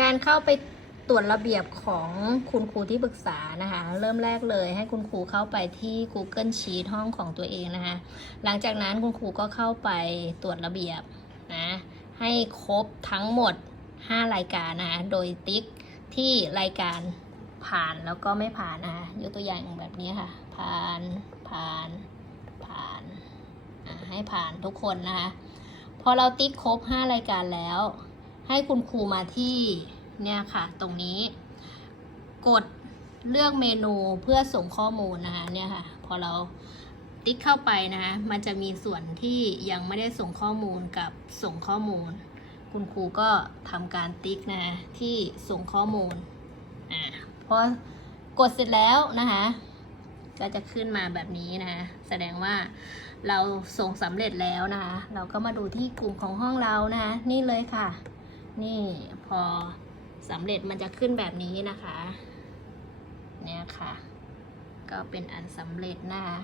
การเข้าไปตรวจระเบียบของคุณครูที่ปรึกษานะคะ เริ่มแรกเลยให้คุณครูเข้าไปที่ Google Sheet ห้องของตัวเองนะคะ หลังจากนั้นคุณครูก็เข้าไปตรวจระเบียบนะให้ครบทั้งหมด 5 รายการนะคะโดยติ๊กที่รายการผ่านแล้วก็ไม่ผ่านนะคะยกตัวอย่างแบบนี้ค่ะ ผ่านผ่านผ่านให้ผ่านทุกคนนะคะพอเราติ๊กครบ 5 รายการแล้ว ให้คุณครูมาที่เนี่ยค่ะตรงนี้ กดเลือกเมนูเพื่อส่งข้อมูลนะคะเนี่ยค่ะพอเราติ๊กเข้าไปนะคะมันจะมีส่วนที่ยังไม่ได้ส่งข้อมูลกับส่งข้อมูล คุณครูก็ทำการติ๊กนะคะที่ส่งข้อมูลอ่าพอกดเสร็จแล้วนะคะก็จะขึ้นมาแบบนี้นะคะแสดงว่าเราส่งสำเร็จแล้วนะคะ เราก็มาดูที่กลุ่มของห้องเรานะคะนี่เลยค่ะ นี่พอสำเร็จมันจะขึ้นแบบนี้นะคะ เนี่ยค่ะ ก็เป็นอันสำเร็จนะคะ